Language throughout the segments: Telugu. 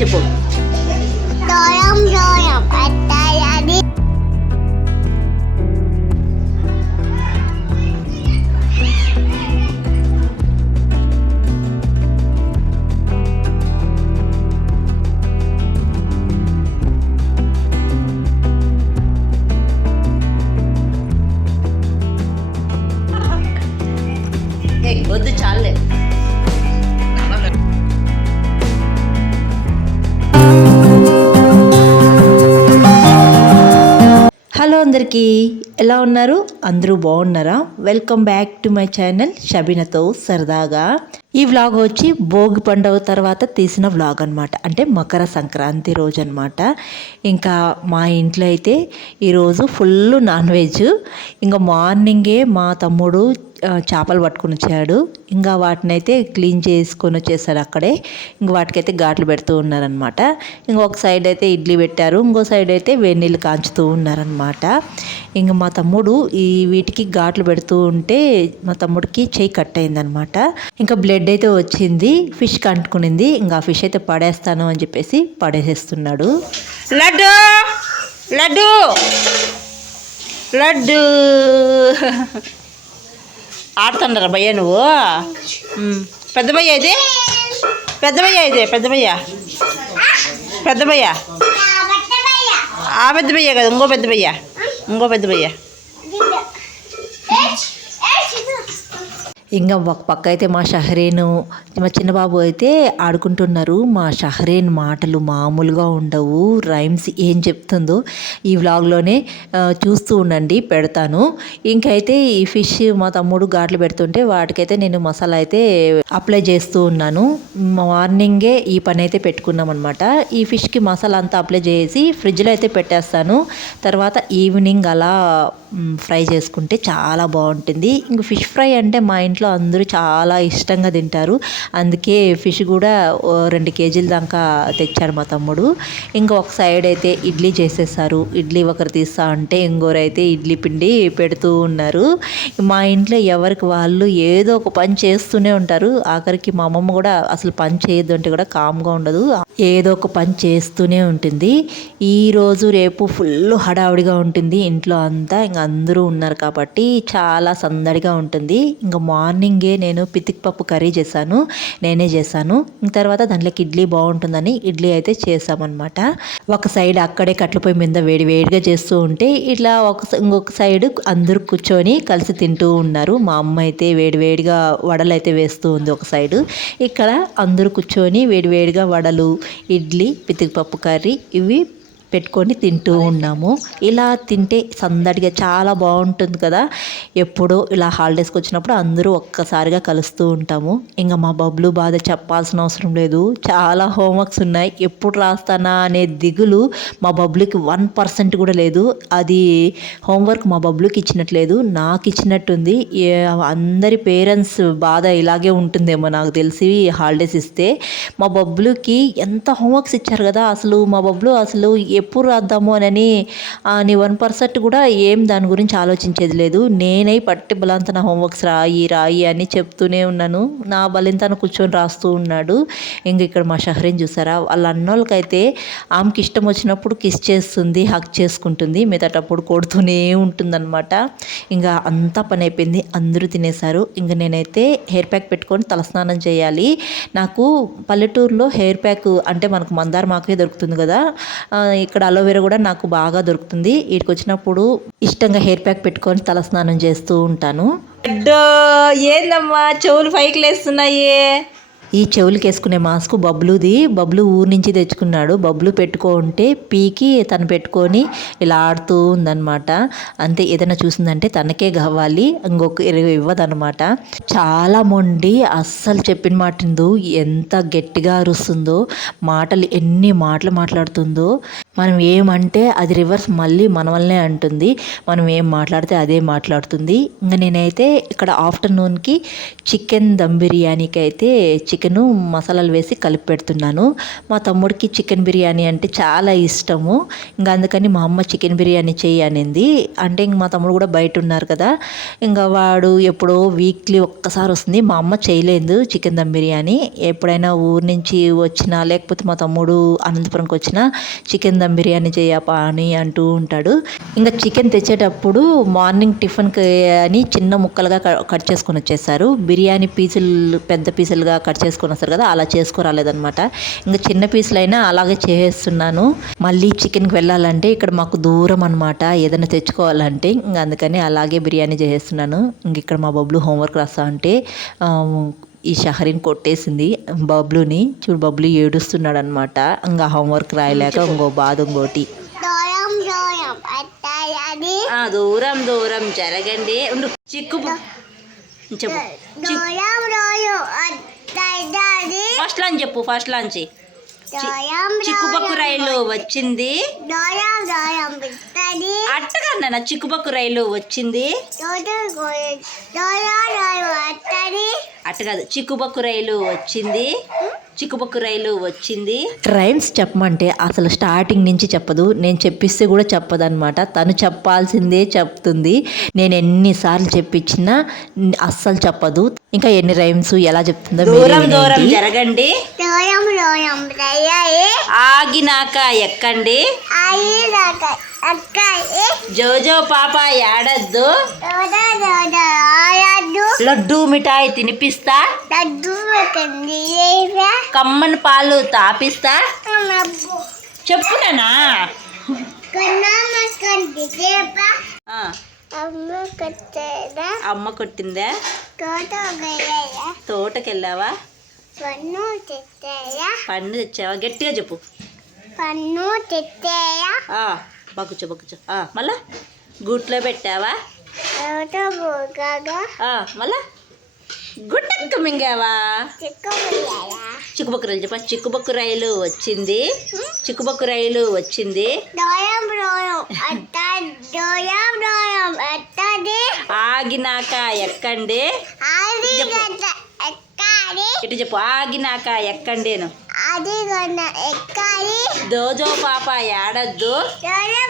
చెప్పు. వద్దు చాలే. హలో అందరికీ, ఎలా ఉన్నారు? అందరూ బాగున్నారా? Welcome back to my channel షబీనాతో సరదాగా. ఈ వ్లాగ్ వచ్చి భోగి పండుగ తర్వాత తీసిన వ్లాగ్ అనమాట. అంటే మకర సంక్రాంతి రోజు అనమాట. ఇంకా మా ఇంట్లో అయితే ఈరోజు ఫుల్ నాన్ వెజ్. ఇంకా మార్నింగే మా తమ్ముడు చేపలు పట్టుకుని వచ్చాడు. ఇంకా వాటిని అయితే క్లీన్ చేసుకొని వచ్చేసాడు అక్కడే. ఇంక వాటికైతే ఘాట్లు పెడుతూ ఉన్నారనమాట. ఇంకొక సైడ్ అయితే ఇడ్లీ పెట్టారు, ఇంకో సైడ్ అయితే వేడి నీళ్ళు కాంచుతూ ఉన్నారనమాట. ఇంక మా తమ్ముడు వీటికి ఘాట్లు పెడుతూ ఉంటే మా తమ్ముడికి చెయ్యి కట్ అయిందనమాట. ఇంకా బ్లడ్ అయితే వచ్చింది, ఫిష్ కంటుకునింది. ఇంకా ఆ ఫిష్ అయితే పడేస్తాను అని చెప్పేసి పడేసేస్తున్నాడు. లడ్డు లడ్డు లడ్డు ఆడుతున్నారా భయ్య నువ్వు? పెద్ద భయ్య ఇది, పెద్ద భయ్య ఇది, పెద్ద భయ్య, పెద్ద భయ్య, ఆ పెద్ద భయ్య కదా, ఇంకో పెద్ద భయ్య, ఇంకో పెద్ద భయ్య. ఇంకా ఒక పక్క అయితే మా షహరేను, మా చిన్నబాబు అయితే ఆడుకుంటున్నారు. మా షహరేన్ మాటలు మామూలుగా ఉండవు, రైమ్స్ ఏం చెప్తుందో ఈ వ్లాగ్లోనే చూస్తూ ఉండండి, పెడతాను. ఇంకైతే ఈ ఫిష్ మా తమ్ముడు ఘాట్లు పెడుతుంటే వాటికైతే నేను మసాలా అయితే అప్లై చేస్తూ ఉన్నాను. మార్నింగే ఈ పని అయితే పెట్టుకున్నాం అనమాట. ఈ ఫిష్కి మసాలా అంతా అప్లై చేసి ఫ్రిడ్జ్లో అయితే పెట్టేస్తాను. తర్వాత ఈవినింగ్ అలా ఫ్రై చేసుకుంటే చాలా బాగుంటుంది. ఇంక ఫిష్ ఫ్రై అంటే మా ఇంట్లో అందరూ చాలా ఇష్టంగా తింటారు. అందుకే ఫిష్ కూడా 2 కేజీల దాకా తెచ్చాడు మా తమ్ముడు. ఇంకా ఒక సైడ్ అయితే ఇడ్లీ చేసేసారు. ఇడ్లీ ఒకరు తీస్తా అంటే ఇంకోరు అయితే ఇడ్లీ పిండి పెడుతూ ఉన్నారు. మా ఇంట్లో ఎవరికి వాళ్ళు ఏదో ఒక పని చేస్తూనే ఉంటారు. ఆఖరికి మా అమ్మమ్మ కూడా అసలు పని చేయొద్దు అంటే కూడా కామ్గా ఉండదు, ఏదో ఒక పని చేస్తూనే ఉంటుంది. ఈరోజు రేపు ఫుల్ హడావుడిగా ఉంటుంది ఇంట్లో అంతా. ఇంకా అందరూ ఉన్నారు కాబట్టి చాలా సందడిగా ఉంటుంది. ఇంకా మార్నింగే నేను పితికిపప్పు కర్రీ చేశాను, నేనే చేశాను. తర్వాత దాంట్లోకి ఇడ్లీ బాగుంటుందని ఇడ్లీ అయితే చేసామన్నమాట. ఒక సైడ్ అక్కడే కట్ల పొయ్యి మీద వేడి వేడిగా చేస్తూ ఉంటే ఇట్లా ఇంకొక సైడ్ అందరూ కూర్చొని కలిసి తింటూ ఉన్నారు. మా అమ్మ అయితే వేడివేడిగా వడలు అయితే వేస్తూ ఉంది ఒక సైడు. ఇక్కడ అందరూ కూర్చొని వేడివేడిగా వడలు, ఇడ్లీ, పితికిపప్పు కర్రీ ఇవి పెట్టుకొని తింటూ ఉన్నాము. ఇలా తింటే సందడిగా చాలా బాగుంటుంది కదా. ఎప్పుడో ఇలా హాలిడేస్కి వచ్చినప్పుడు అందరూ ఒక్కసారిగా కలుస్తూ ఉంటాము. ఇంకా మా బబ్లు బాధ చెప్పాల్సిన అవసరం లేదు, చాలా హోంవర్క్స్ ఉన్నాయి, ఎప్పుడు రాస్తానా అనే దిగులు మా బబ్లుకి 1% కూడా లేదు. అది హోంవర్క్ మా బబ్లుకి ఇచ్చినట్లేదు, నాకు ఇచ్చినట్టుంది. అందరి పేరెంట్స్ బాధ ఇలాగే ఉంటుందేమో నాకు తెలిసి. హాలిడేస్ ఇస్తే మా బబ్లుకి ఎంత హోంవర్క్స్ ఇచ్చారు కదా. అసలు మా బబ్లు అసలు ఎప్పుడు రాద్దాము అని 1% కూడా ఏం దాని గురించి ఆలోచించేది లేదు. నేనై పట్టి బలంతన హోంవర్క్స్ రాయి రాయి అని చెప్తూనే ఉన్నాను. నా బలింతన కూర్చొని రాస్తూ ఉన్నాడు. ఇంక ఇక్కడ మా షహరీన్ చూసారా, వాళ్ళ అన్నోళ్ళకైతే ఆమెకి ఇష్టం వచ్చినప్పుడు కిస్ చేస్తుంది, హక్ చేసుకుంటుంది, మిగతాటప్పుడు కొడుతూనే ఉంటుందన్నమాట. ఇంకా అంతా పని అయిపోయింది, అందరూ తినేశారు. ఇంక నేనైతే హెయిర్ ప్యాక్ పెట్టుకొని తలస్నానం చేయాలి. నాకు పల్లెటూరులో హెయిర్ ప్యాక్ అంటే మనకు మందార మాకే దొరుకుతుంది కదా, ఇక్కడ అలోవెరా కూడా నాకు బాగా దొరుకుతుంది. వీటికి వచ్చినప్పుడు ఇష్టంగా హెయిర్ ప్యాక్ పెట్టుకొని తలస్నానం చేస్తూ ఉంటాను. ఏందమ్మా చెవులు పైకి లేస్తున్నాయి? ఈ చెవులకి వేసుకునే మాస్క్ బబ్లుది. బబ్లు ఊరు నుంచి తెచ్చుకున్నాడు. బబ్లు పెట్టుకుంటే పీకి తను పెట్టుకొని ఇలా ఆడుతూ ఉందన్నమాట. అంతే, ఏదైనా చూసిందంటే తనకే కావాలి, ఇంకొక ఇవ్వదన్నమాట. చాలా మొండి, అస్సలు చెప్పిన మాటిందో, ఎంత గట్టిగా అరుస్తుందో, ఎన్ని మాటలు మాట్లాడుతుందో. మనం ఏమంటే అది రివర్స్ మళ్ళీ మన వల్లనే అంటుంది. మనం ఏం మాట్లాడితే అదే మాట్లాడుతుంది. ఇంకా నేనైతే ఇక్కడ ఆఫ్టర్నూన్కి చికెన్ దమ్ బిర్యానీకి అయితే చికెను మసాలాలు వేసి కలిపి పెడుతున్నాను. మా తమ్ముడికి చికెన్ బిర్యానీ అంటే చాలా ఇష్టము. ఇంకా అందుకని మా అమ్మ చికెన్ బిర్యానీ చెయ్యి అనింది. అంటే ఇంక మా తమ్ముడు కూడా బయట ఉన్నారు కదా, ఇంకా వాడు ఎప్పుడో వీక్లీ ఒక్కసారి వస్తుంది. మా అమ్మ చేయలేదు చికెన్ దమ్ బిర్యానీ. ఎప్పుడైనా ఊరు నుంచి వచ్చినా లేకపోతే మా తమ్ముడు అనంతపురంకి వచ్చినా చికెన్ దమ్ బిర్యానీ చేయపా అని అంటూ ఉంటాడు. ఇంకా చికెన్ తెచ్చేటప్పుడు మార్నింగ్ టిఫిన్కి అని చిన్న ముక్కలుగా కట్ చేసుకొని వచ్చేసారు. బిర్యానీ పీసులు పెద్ద పీసులుగా కట్ చేసుకొని వస్తారు కదా, అలా చేసుకోరాలేదనమాట. ఇంకా చిన్న పీసులైనా అలాగే చేస్తున్నాను. మళ్ళీ చికెన్కి వెళ్ళాలంటే ఇక్కడ మాకు దూరం అనమాట, ఏదైనా తెచ్చుకోవాలంటే. ఇంకా అందుకని అలాగే బిర్యానీ చేసేస్తున్నాను. ఇంక ఇక్కడ మా బబ్లు హోంవర్క్ రాస్తా అంటే ఈ షహరీన్ కొట్టేసింది బబ్లుని. చూడు బబ్లు ఏడుస్తున్నాడు అనమాట. ఇంకా హోంవర్క్ రాయలేక ఇంకో బాధ ఇంకోటి. దూరం దూరం జరగండి. చిక్కు చెప్పు, ఫస్ట్ లాంచ్ చెప్పు. ఫస్ట్ లాంచ్ చిక్కుబక్కు రైలు వచ్చింది. అట్టగా చిక్కుబక్కు రైలు వచ్చింది. అట్ట కాదు, చిక్కుబక్కు రైలు వచ్చింది. చిక్కుబక్కు రైలు వచ్చింది. రైమ్స్ చెప్పమంటే అసలు స్టార్టింగ్ నుంచి చెప్పదు. నేను చెప్పిస్తే కూడా చెప్పదు అనమాట. తను చెప్పాల్సిందే చెప్తుంది. నేను ఎన్నిసార్లు చెప్పించినా అస్సలు చెప్పదు. ఇంకా ఎన్ని రైమ్స్ ఎలా చెప్తుందో. దూరం దూరం జరగండి, ఆగినాక ఎక్కండి, జోజో పాప ఏడద్దు, లడ్డు మిఠాయి తినిపిస్తా, కమ్మని పాలు తాపిస్తా. చెప్పునా అమ్మ కొట్టిందా? తోటకెళ్ళావా? పన్ను తెచ్చావా? గట్టిగా చెప్పు. పన్ను తెచ్చాయా? బగ్గుచో బగ్గుచో. మళ్ళా గుట్లో పెట్టావా? మళ్ళా గుట్టక్క మింగావా? చిక్కుబక్కు రైలు చెప్ప. చిక్కుబక్కు రైలు వచ్చింది. చిక్కుబక్కు రైలు వచ్చింది. ఆగినాక ఎక్కండి. ఎటు చెప్పు. ఆగినాక ఎక్కండేను. దోజో పాప ఏడద్దు. రాయిగా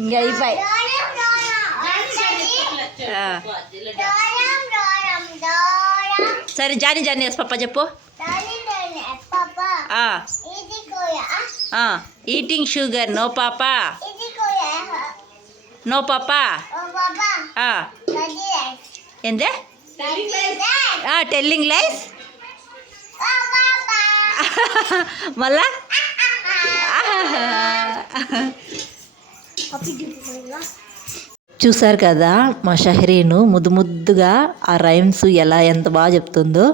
ఇంకా అయిపోయి. సరే జానీ జానీ ఎస్ పప్ప చెప్పు. Eating sugar no papa. No papa. ఏందే? Telling lies. మళ్ళా చూసారు కదా మా షహరీను ముద్దు ముద్దుగా ఆ రైమ్స్ ఎంత బాగా చెప్తుందో.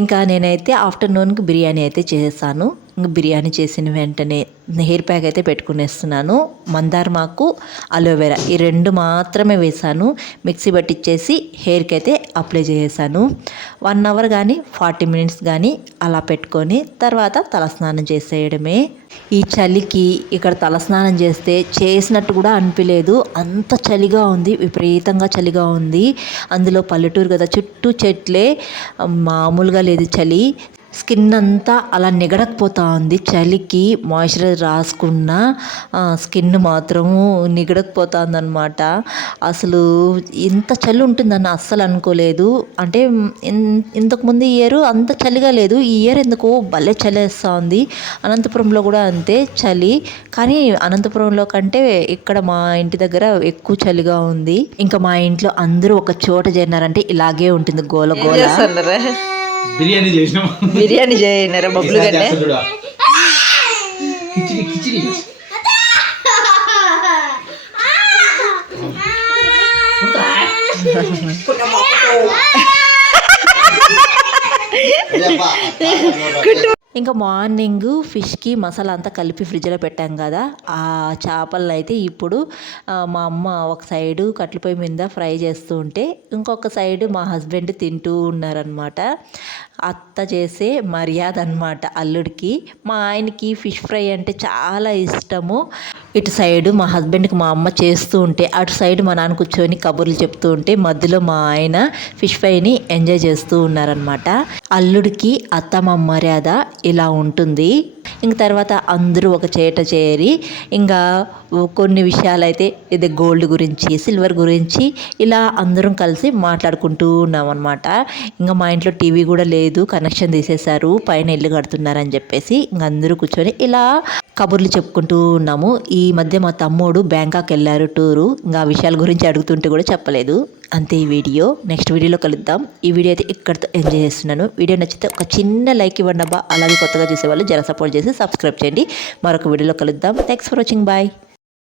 ఇంకా నేనైతే ఆఫ్టర్నూన్కి బిర్యానీ అయితే చేసేసాను. ఇంకా బిర్యానీ చేసిన వెంటనే హెయిర్ ప్యాక్ అయితే పెట్టుకునేస్తున్నాను. మందారమాకు, అలోవెరా ఈ రెండు మాత్రమే వేసాను. మిక్సీ పట్టించేసి హెయిర్కి అయితే అప్లై చేసేసాను. 1 అవర్ కానీ 40 మినిట్స్ కానీ అలా పెట్టుకొని తర్వాత తలస్నానం చేసేయడమే. ఈ చలికి ఇక్కడ తలస్నానం చేస్తే చేసినట్టు కూడా అనిపించలేదు. అంత చలిగా ఉంది, విపరీతంగా చలిగా ఉంది. అందులో పల్లెటూరు కదా, చుట్టూ చెట్లే, మామూలుగా లేదు చలి. స్కిన్ అంతా అలా నిగడకపోతూ ఉంది చలికి. మాయిశ్చరైజర్ రాసుకున్న స్కిన్ మాత్రము నిగడకపోతుంది అనమాట. అసలు ఇంత చలి ఉంటుందని అస్సలు అనుకోలేదు. అంటే ఇంతకుముందు ఇయర్ అంత చలిగా లేదు, ఈ ఇయర్ ఎందుకో భలే చలి వేస్తూ ఉంది. అనంతపురంలో కూడా అంతే చలి, కానీ అనంతపురంలో కంటే ఇక్కడ మా ఇంటి దగ్గర ఎక్కువ చలిగా ఉంది. ఇంకా మా ఇంట్లో అందరూ ఒక చోట చేరినారంటే ఇలాగే ఉంటుంది, గోల గోల. బిర్యానీ చేసినాం. బిర్యానీ చేయనారా బబ్లు గంటే? కిచిడి కిచిడి. ఇంకా మార్నింగ్ ఫిష్కి మసాలా అంతా కలిపి ఫ్రిడ్జ్లో పెట్టాం కదా, ఆ చేపలను అయితే ఇప్పుడు మా అమ్మ ఒక సైడు కట్టెల పొయ్యి మీద ఫ్రై చేస్తూ ఉంటే ఇంకొక సైడు మా హస్బెండ్ తింటూ ఉన్నారనమాట. అత్త చేసే మర్యాద అనమాట అల్లుడికి. మా ఆయనకి ఫిష్ ఫ్రై అంటే చాలా ఇష్టము. ఇటు సైడు మా హస్బెండ్కి మా అమ్మ చేస్తూ ఉంటే అటు సైడు మా నాన్న కూర్చొని కబుర్లు చెప్తూ ఉంటే మధ్యలో మా ఆయన ఫిష్ ఫ్రైని ఎంజాయ్ చేస్తూ ఉన్నారనమాట. అల్లుడికి అత్తమ్మ మర్యాద ఇలా ఉంటుంది. ఇంక తర్వాత అందరూ ఒక చేట చేరి ఇంకా కొన్ని విషయాలైతే ఇది గోల్డ్ గురించి, సిల్వర్ గురించి ఇలా అందరం కలిసి మాట్లాడుకుంటూ ఉన్నాం అనమాట. ఇంకా మా ఇంట్లో టీవీ కూడా లేదు, కనెక్షన్ తీసేశారు, పైన ఇల్లు కడుతున్నారని చెప్పేసి ఇంక అందరూ కూర్చొని ఇలా కబుర్లు చెప్పుకుంటూ ఉన్నాము. ఈ మధ్య మా తమ్ముడు బ్యాంకాక్ వెళ్ళారు టూరు, ఇంకా ఆ విషయాల గురించి అడుగుతుంటే కూడా చెప్పలేదు. అంతే ఈ వీడియో. నెక్స్ట్ వీడియోలో కలుద్దాం. ఈ వీడియో అయితే ఇక్కడితో ఎంజాయ్ చేస్తున్నాను. వీడియో నచ్చితే ఒక చిన్న లైక్ ఇవ్వండి అబ్బా. అలాగే కొత్తగా చూసేవాళ్ళు జర సపోర్ట్ చేసి సబ్స్క్రైబ్ చేయండి. మరొక వీడియోలో కలుద్దాం. Thanks for watching. బాయ్.